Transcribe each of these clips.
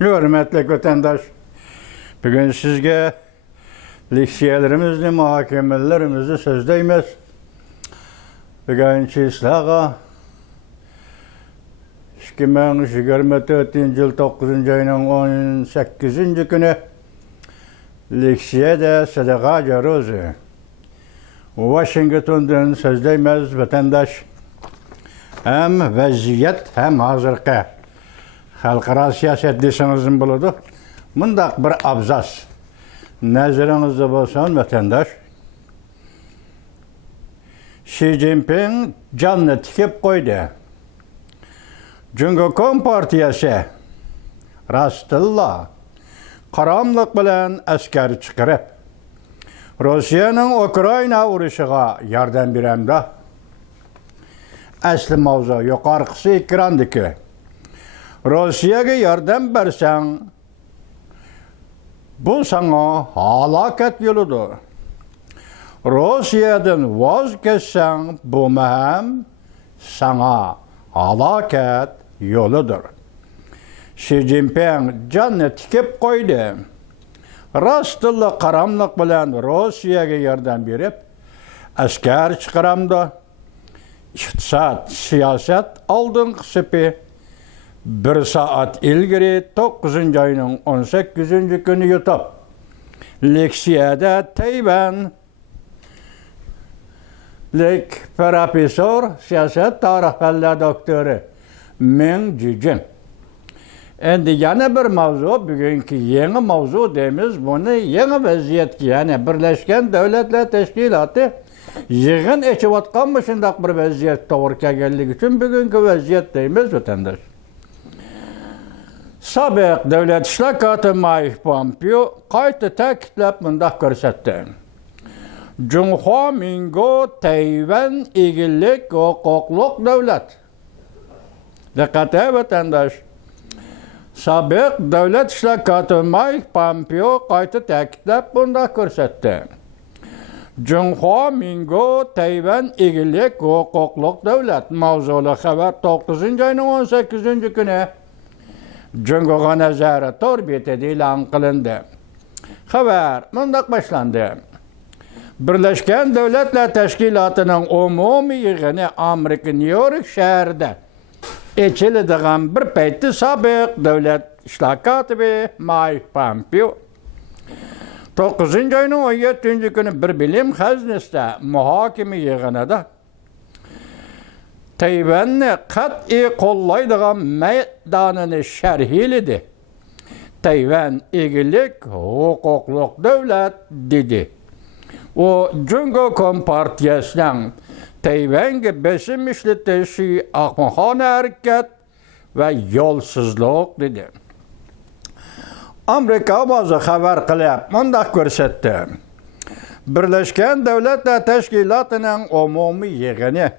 Hürmetli vatandaş, bugün sizge leksiyalarımızı, muhakemelerimizi sözdeymiz. Bugün çislağa 2024 yıl 9. ayının 18. günü leksiyada Sadaka Carozi Washington'dan sözdeymiz vatandaş. Hem vaziyet hem hazırkı halkara siyaset desenizin buludu. Mundaq bir abzas nazarinizda bolsun vatandaş. Xi Jinping canını tikip koydu. Cumhuriyet Partiyası rastilla qaramlıq bilan askar chiqarib Rossiyaning Ukraina urushiga yordam beramda. Asli mavzu yuqorqisi ekrandiki. Rossiyaga yordam bersang bu sana halokat yo'lidir. Rossiyadan voz kechsang bu ham sana halokat yo'lidir. Xi Jinping canını tikib qo'ydi. Rastilla qaramliq bilan Rossiyaga yordam berib askar chiqaramdi. İqtisad, siyaset oldingi sepi 1 saat ilgari 9. ayının 18. günü yutib leksiyada Tayvan profesör, siyaset tarix fanlari doktori Meng Jijin. Endi yana bir mavzu, bugünkü yeni mavzu deymiz, bunu yeni vaziyetki, yani Birleşken Devletler Teşkilatı yığın eçivatkan şundaq bir vaziyet doğru kelganligi üçün bugünkü vaziyet deymiz vatandaş. Sabiq Devlet İşler Katı Mike Pompeo qayta ta'kidlab mundaq ko'rsatdi. Cumhuriyet Tayvan egilik huquqliq davlat. Diqqat vatandaş. Sabiq Devlet İşler Katı Mike Pompeo qayta ta'kidlab mundaq ko'rsatdi. Cumhuriyet Tayvan egilik huquqliq davlat mavzuli xabar 9. ayının 18. günü Cumhuriyet Nazarat betida e'lon qilindi. Xabar mundaq boshlandı. Birleşken Devletler Teşkilatı'nın umumiy yig'ini Amerika New York shahrida echiladigan bir payti sabiq Devlet İşler katibi Mike Pompeo 9. ayının 17. günü bir bilim hazinesida muhokama yig'inida Tayvanni qat'iy qo'llaydigan maydonini sharhladi. Tayvan egilik huquqliq davlat dedi. O Cumhuriyet Partiyasının Tayvanga besim ishlatishi ahmoqona harakat ve yolsuzluk dedi. Amerika bazı xabar qilib mundaq ko'rsatdi. Birleşken Devletler Teşkilatı'nın umumiy yig'ini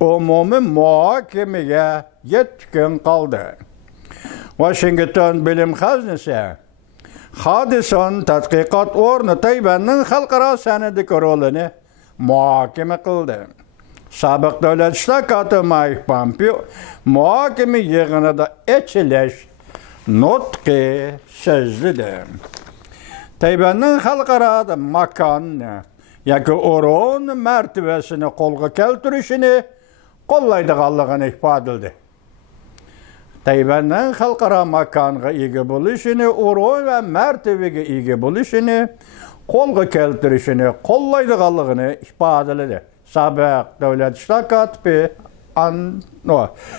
umumiy muhokamaga 7 kun qoldi. Washington bilim hazinesi Hadison tadqiqot o'rni Tayvanning xalqaro sanadagi rolini muhokama qildi. Sabiq Devlet İşler Katı Mike Pompeo muhokama yig'inida echilish nutqi so'zladi. Tayvanning xalqaro makonini yoki o'rin martabasini qo'lga keltirishini qo'llaydiganligini ifodaladi. Tayvanning xalqaro makonga ega bo'lishini, o'rin va martabaga ega bo'lishini qo'lga keltirishini qo'llaydiganligini ifodaladi. Sabiq Devlet İşler Katibi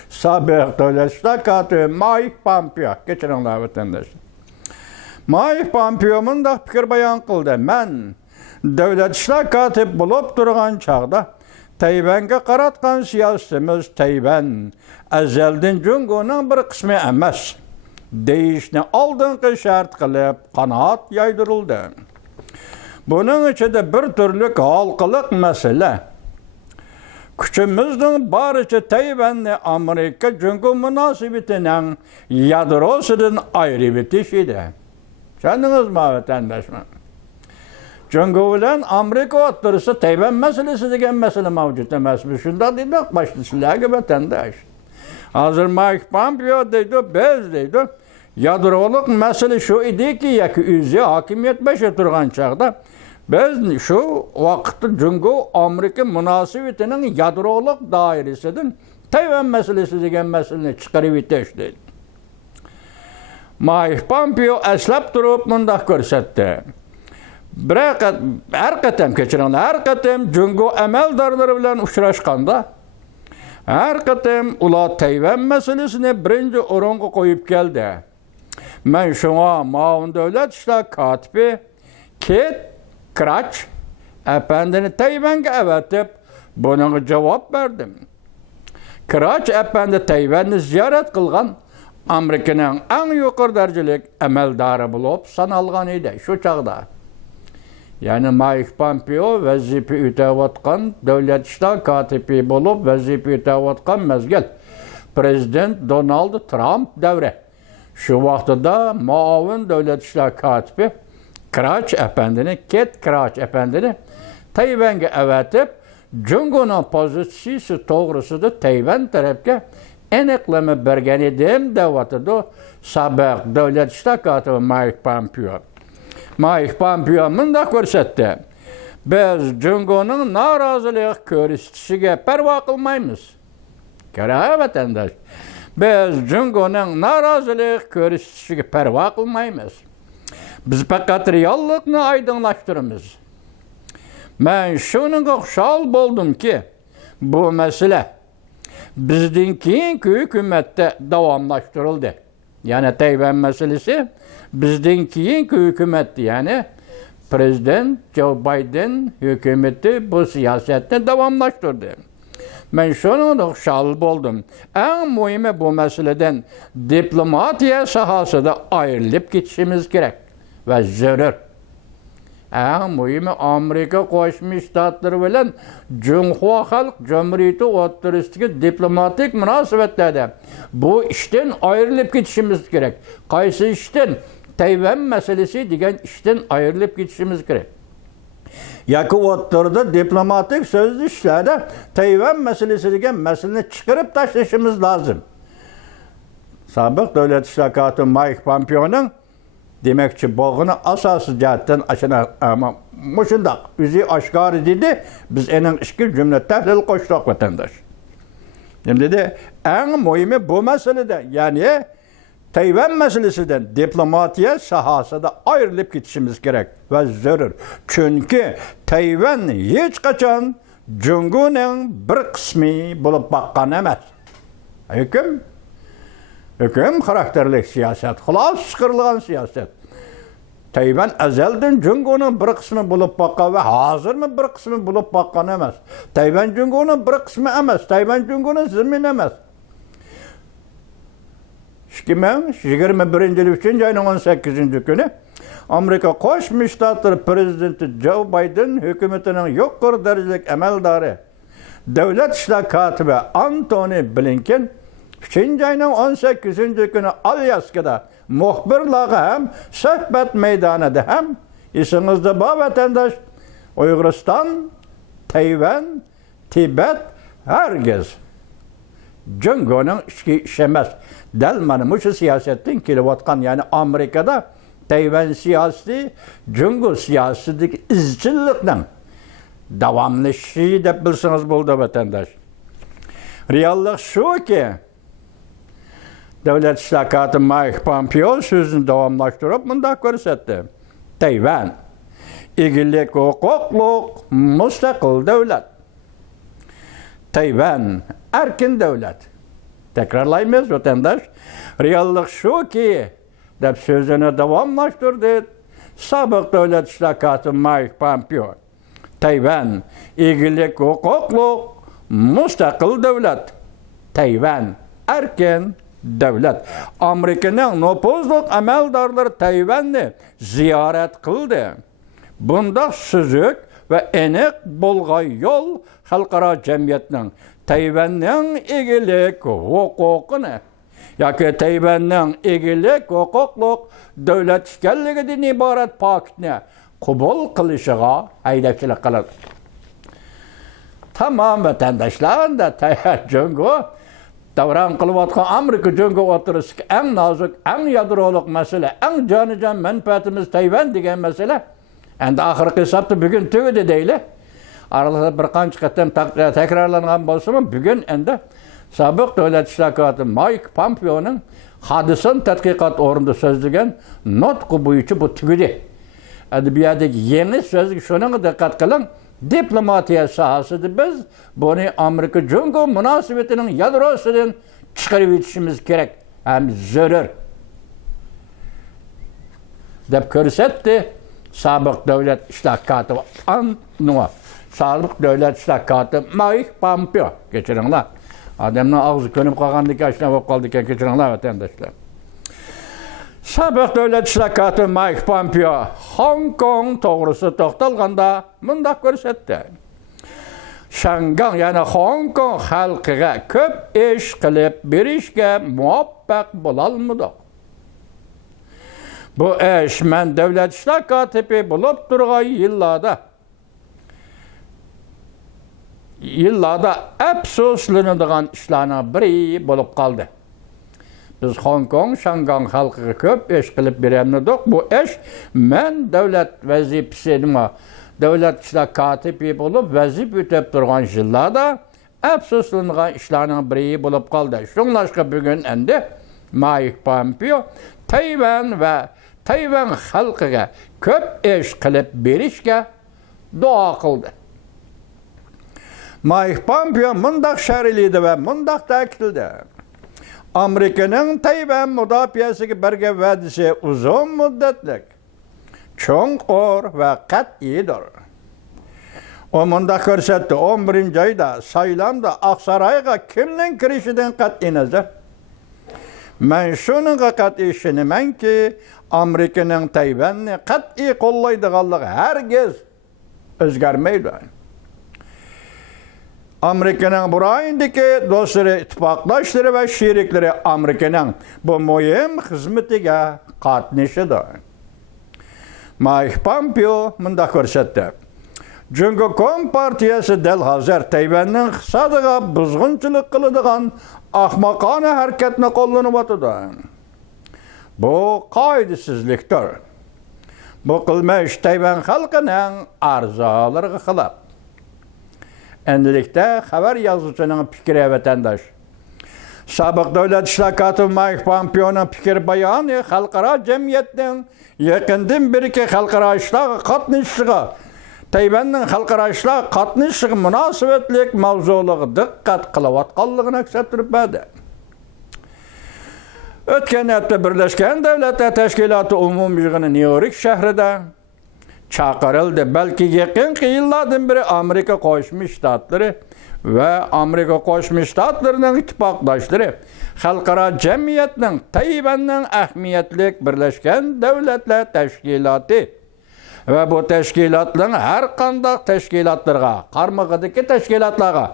Sabiq Devlet İşler Katibi Mike Pompeo. Kechiringlar vatandaş. Mike Pompeo mundaq fikir bayon qildi. Men Devlet İşler Katibi bo'lib turgan chaqda Tayvanga qaratgan siyosatimiz Tayvan azaldan Cumhuriyetning bir qismi emas deyishni oldingi shart qilib qanoat yaydirildi. Bunun ichida bir turlik halqiliq masala. Kuchimizning baricha Tayvanni Amerika Cumhuriyet munosabatining yadrosidan ayirib etish edi. Tushundingizmi vatandoshlar? Cumhuriyet bilan Amerika o'rtasida Tayvan masalasi degan masala mavjud emasmi? Shunda demak başlışlarga vatandosh. Hozir Mike Pompeo deydi, biz deydi, Yadroluk mesele şu idi ki, yaki üzü hakimiyet beşe turgan çağda, biz şu vakitte Cungo Amerika münasebetinin yadroluk dairesinden Tayvan meselesi degen meseleni çıkarıp iteşti. Mike Pompeo eslep durup mındak görsetti. Her qatam Cungo emeldarları bilen uçraşkanda, her qatam ula Tayvan meselesini birinci orunga koyup geldi. Men şuna Maun Devlet İşler Katibi Kit Krach efendini Tayvan'a evetip bunun cevap verdim. Krach efendi Tayvan'ı ziyaret kılgan Amerika'nın en yukarı derecelik emeldarı bulup sanalgan idi şu çağda. Yani Mike Pompeo vazife ütevatkan Devlet İşler Katibi bulup vazife ütevatkan mezgil Prezident Donald Trump devre. Şu vaxtıda Maun Devlet İşler Katibi Krach efendini, Kit Krach efendini Tayvan'a evetip Cungo'nun pozisiyası doğrusudur Tayvan tarafga aniqlama bergan edim devatıdı sabah Devlet İşler Katibi Mike Pompeo. Mike Pompeo mındak görsetti. Biz Cungo'nun narazılık körüstüsüge perva kılmayımız. Kara vatandaş. Biz Cungo'nun narazılık körüstüsüge perva kılmayımız. Biz fakat reallıkını aydınlaştırımız. Ben şunun şal buldum ki bu mesele bizdinki hükümette davamlaştırıldı. Yani Tayvan meselesi bizdinki hükümetti. Yani Prezident Joe Biden hükümeti bu siyasette davamlaştırdı. Ben şunu şal buldum. En mühimi bu meseleden diplomatiya sahasında ayrılıp gitmemiz gerek ve zarur. En mühimi Amerika Koşmuş Ştatları bilen Cumhuriyet Halk Cumhuriyeti oturistiki diplomatik münasebetlerde bu işten ayrılıp gitmemiz gerek. Kaysı işten? Tayvan meselesi degen işten ayrılıp gitmemiz gerek. Yakı oturda diplomatik sözlü işlerde Tayvan meselesi degen meseleni çıkarıp taşışımız lazım. Sabık Devlet İşler Katibi Mike Pompeo'nun demekçi boğunu asası cihetten aşına ama muşundak üzü aşkarı dedi, biz enin işki cümle tehlil koştuk vatandaş. Şimdi de en mühimi bu meselede yani Tayvan meselesinden diplomatiya sahasında ayrılıp gitmemiz gerek ve zarur. Çünkü Tayvan hiç kaçan Cungo'nun bir kısmı bulup bakkan emez. Hüküm karakterlik siyaset, hılas çıkarılan siyaset. Tayvan ezelden Cungo'nun bir kısmı bulup bakkan ve hazır mı bir kısmı bulup bakkan emez. Tayvan Cungo'nun bir kısmı emez. Tayvan Cungo'nun zemin emez. 2021 ayının 18. günü Amerika Koşmuş Ştatları Prezidenti Joe Biden hükümetinin yukarı derecelik emeldarı Devlet İşler Katibi Antony Blinken 3. ayının 18. günü Alyaska'da muhbirliğe hem sohbet meydanında hem isinizde bu vatandaş Uygurustan, Tayvan, Tibet herkes Cungo'nun işemez. Delmanı şu siyasetten kilovatkan yani Amerika'da Tayvan siyaseti, Cungo siyaseti izçillikten devamlı şey de bilsiniz buldu vatandaş. Reallik şu ki Devlet İşler Katibi Mike Pompeo sözünü devamlaştırıp mındak görsetti. Tayvan, igilik, hukukluk, müstakil devlet. Tayvan, erkin devlet. Tekrarlaymayız vatandaş. Reallik şu ki, dep sözünü devamlaştırdı. Sabık Devlet İşler Katibi Mike Pompeo. Tayvan, igilik, hukukluk, müstakil devlet. Tayvan, erkin devlet. Amerika'nın nüfuzluk emeldarları Tayvan'ı ziyaret kıldı. Bunda süzük ve enik bulgay yol halkara cemiyetinin Tayvan'ın igilik hukukunu yoki Tayvan'ın igilik hukukluk devlet işgalligidan ibaret paketini qabul qilishiga haydakchilik qiladi. Tamam vatandaşlar da Cungo davran qilayotgan Amerika Jungo o'tirishki eng nozik, eng yadroliq masala, eng jonijon manfaatimiz Tayvan degan masala. Endi oxirgi hisobda bugun tugadi deyli. Aralada bir qancha qatam takrorlangan bo'lsa-mu, bugun endi sobiq davlat ishlar kotib Mike Pompeo'ning hodisan tadqiqot o'rnida so'zlagan nutqi bo'yicha bu tugadi. Adabiyotdagi yangi so'zga shuning diqqat qiling. Diplomatiya sohasida biz buni Amerika Jungo munosabatining yadrosidan chiqarib o'tishimiz kerak. Ham zarur. deb ko'rsatdi sobiq davlat ishlar kotibi sobiq davlat ishlar kotibi Mike Pompeo. Kechiringlar. Odamning og'zi ko'nib qolgandek ashuna bo'lib qoldi ekan, kechiringlar vatandoshlar. Sobiq davlat ishlar kotibi Mike Pompeo Hong Kong to'g'risida to'xtalganda bunday ko'rsatdi. Shangang, ya'ni Hong Kong xalqiga ko'p ish qilib berishga muvaffaq bo'lolmadi. Bu ish men davlat ishlar kotibi bo'lib turgan yillarda afsuslanadigan ishlarning biri bo'lib qoldi. Biz Hong Kong, Shangang xalqiga ko'p ish qilib beramidik. Bu ish men davlat vazifasini davlat ishlar kotibi bo'lib vazifa o'tab turgan yillarda afsuslanadigan ishlarning biri bo'lib qoldi. Shunlashqa bugun endi Mike Pompeo Tayvan va Tayvan xalqiga ko'p ish qilib berishga duo qildi. Mike Pompeo mundaq sharhladi va mundaq ta'kidladi. Amerikaning Tayvan mudofaasiga bergan va'dasi uzun muddatlik, cho'nqur va qat'iydir. O mundaq ko'rsatdi, 11-oyda saylamda Oqsaroyga kimning kirishidan qat'iy nazar. Men shuningga qat'iy ishonamanki, Amerikaning Tayvanni qat'iy qo'llaydiganligi hargiz o'zgarmaydi. Amerikaning bu rayondagi do'stlari, ittifoqdoshlari va sheriklari Amerikaning bu muhim xizmatiga qatnashadi. Mike Pompeo mundaq ko'rsatdi. Jungo Kompartiyasi dal hozir Tayvanning iqtisodiga buzg'unchilik qiladigan ahmoqona harakatni qo'llanayotdi. Bu qoidasizlikdir. Bu qilmish Tayvan xalqining arzolariga xilof. Endilikda xabar yozuvchining fikri vatandosh. Sobiq davlat ishlar kotibi Mike Pompeo'ning fikr bayoni xalqaro jamiyatning yaqindan beriki xalqaro ishlarga qatnashishiga, Tayvanning xalqaro ishlar qatnashishiga munosabatlik mavzularga diqqat qilayotganligini ko'rsattiribdi. O'tgan hafta Birlashgan Davlatlar Tashkiloti umumiy yig'ini Nyu-York shahrida chaqirildi. Balki yaqinqi yillardan beri Amerika Qo'shma Shtatlari va Amerika Qo'shma Shtatlarining ittifoqdoshlari xalqaro jamiyatning Tayvanning ahamiyatli Birlashgan Davlatlar Tashkiloti va bu tashkilotning har qanday tashkilotlarga, qarmog'idagi tashkilotlarga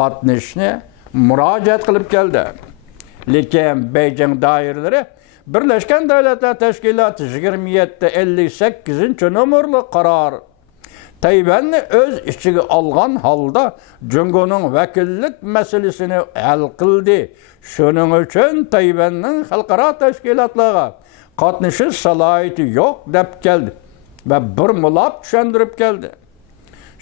qatnashishni murojaat qilib keldi. Lekin Beijing doiralari Birlashgan Davlatlar Tashkiloti 2758-nomerli qaror Tayvanni o'z ichiga olgan holda Jungoning vakillik masalasini hal qildi. Shuning uchun Tayvanning xalqaro tashkilotlarga qatnashish salohiyati yo'q deb keldi va bir mulab tushuntirib keldi.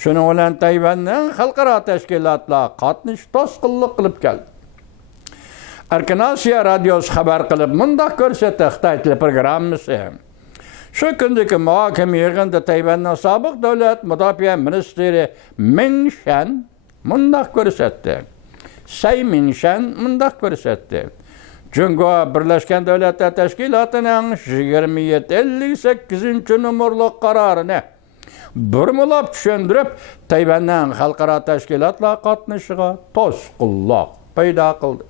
Shuning bilan Tayvanning xalqaro tashkilotlar qatnashish to'sqinlik qilib keldi. Erkin Osiyo radiosi xabar qilib mundaq ko'rsatdi. Xitoy teleprogrammasi shu kundagi muhokama yig'inida Tayvanning sobiq davlat mudofaa ministri Meng Shan mundaq ko'rsatdi. Say Meng Shan mundaq ko'rsatdi. Jungo Birlashgan Davlatlar Tashkilotining 2758-nomerli qarorini bir mulab tushuntirib, Tayvanning xalqaro tashkilotlar qatnashishiga to'sqinlik paydo qildi.